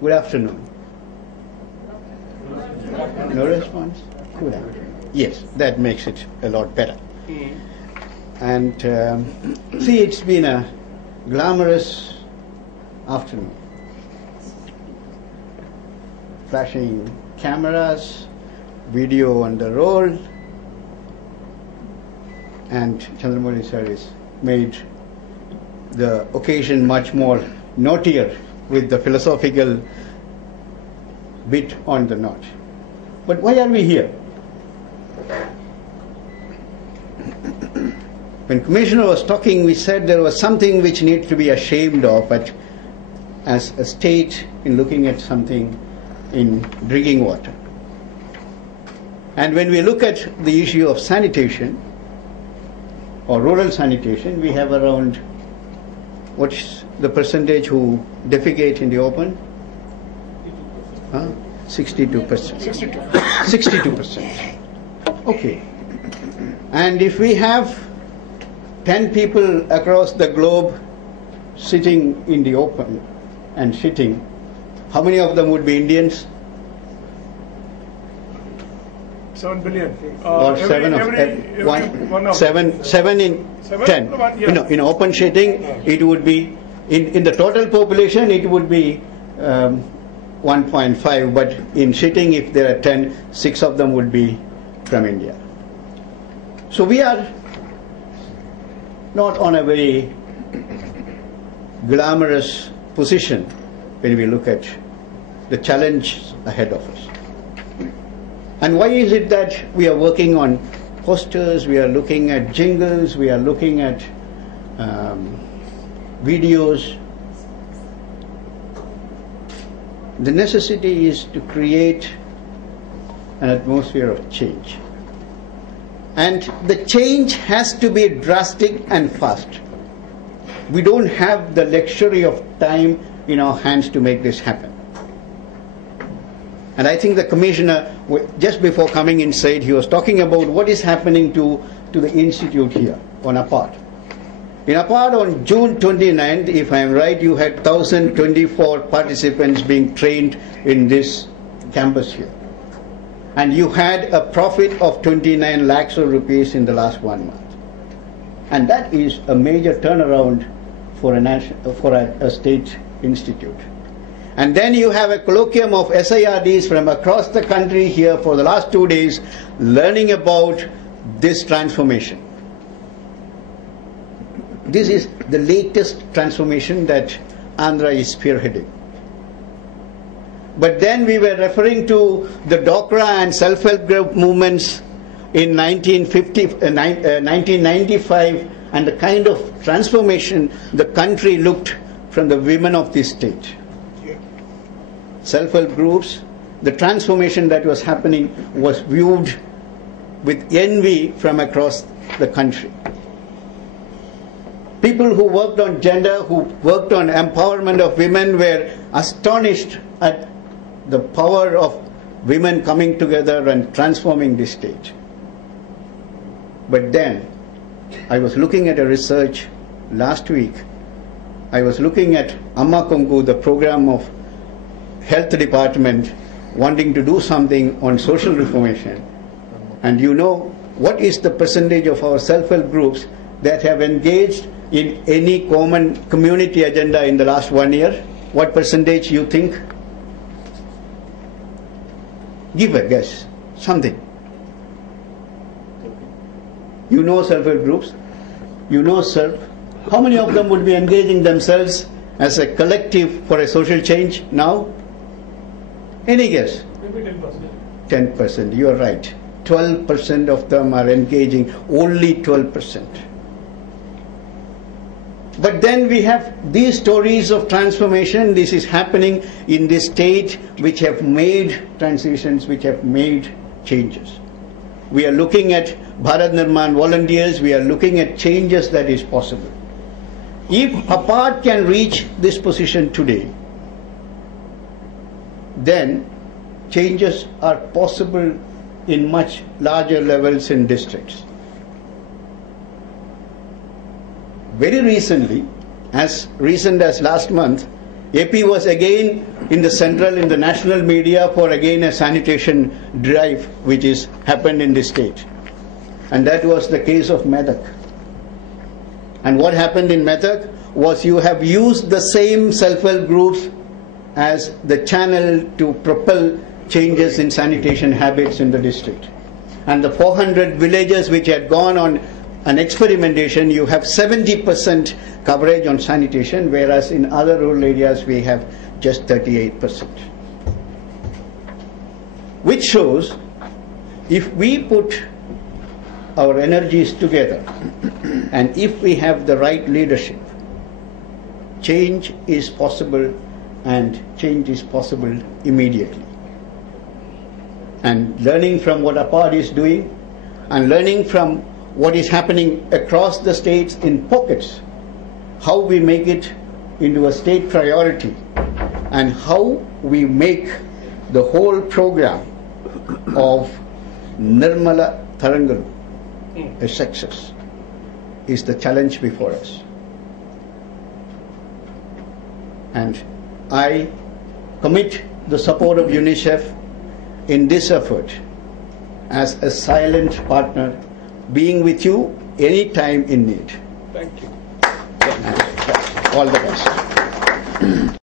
Good afternoon. No response? Good afternoon. Yes, that makes it a lot better. And see, it's been a glamorous afternoon. Flashing cameras, video on the roll, and Chandramouli sir has made the occasion much more naughtier with the philosophical bit on the knot. But why are we here? When Commissioner was talking, we said there was something which needs to be ashamed of, but as a state in looking at something in drinking water. And when we look at the issue of sanitation, or rural sanitation, we have around, what's the percentage who defecate in the open? 62%. 62%. Okay. And if we have 10 people across the globe sitting in the open and shitting, how many of them would be Indians? 7 billion. Or seven in 10. In open shitting, it would be, in the total population, it would be 1.5, but in shitting, if there are 10, 6 of them would be from India. So we are not on a very glamorous position when we look at the challenge ahead of us. And why is it that we are working on posters, we are looking at jingles, we are looking at videos? The necessity is to create an atmosphere of change. And the change has to be drastic and fast. We don't have the luxury of time in our hands to make this happen. And I think the Commissioner, just before coming inside, he was talking about what is happening to the Institute here on APART. In APART on June 29th, if I am right, you had 1,024 participants being trained in this campus here. And you had a profit of 29 lakhs of rupees in the last 1 month. And that is a major turnaround for a state institute. And then you have a colloquium of SIRDs from across the country here for the last 2 days learning about this transformation. This is the latest transformation that Andhra is spearheading. But then we were referring to the DOCRA and self-help group movements in 1995 and the kind of transformation the country looked from the women of this state. Self-help groups, the transformation that was happening was viewed with envy from across the country. People who worked on gender, who worked on empowerment of women were astonished at the power of women coming together and transforming this state. But then, I was looking at a research last week. I was looking at Amma Kongu, the program of Health Department, wanting to do something on social reformation. And you know, what is the percentage of our self-help groups that have engaged in any common community agenda in the last 1 year? What percentage you think? Give a guess, something. You know self-help groups, you know self. How many of them would be engaging themselves as a collective for a social change now? Any guess? Maybe 10%. 10%, you are right. 12% of them are engaging, only 12%. But then we have these stories of transformation. This is happening in this state which have made transitions, which have made changes. We are looking at Bharat Nirman volunteers. We are looking at changes that is possible. If APART can reach this position today, then changes are possible in much larger levels in districts. Very recently, as recent as last month, AP was again in the central, in the national media for again a sanitation drive which is happened in the state. And that was the case of Medak. And what happened in Medak was you have used the same self-help groups as the channel to propel changes in sanitation habits in the district. And the 400 villages which had gone on an experimentation, you have 70% coverage on sanitation, whereas in other rural areas we have just 38%. Which shows if we put our energies together and if we have the right leadership, change is possible, and change is possible immediately. And learning from what APAD is doing and learning from what is happening across the states in pockets, how we make it into a state priority and how we make the whole program of NIRMALA TARANGALU a success is the challenge before us. And I commit the support of UNICEF in this effort as a silent partner, being with you any time in need. Thank you. All the best.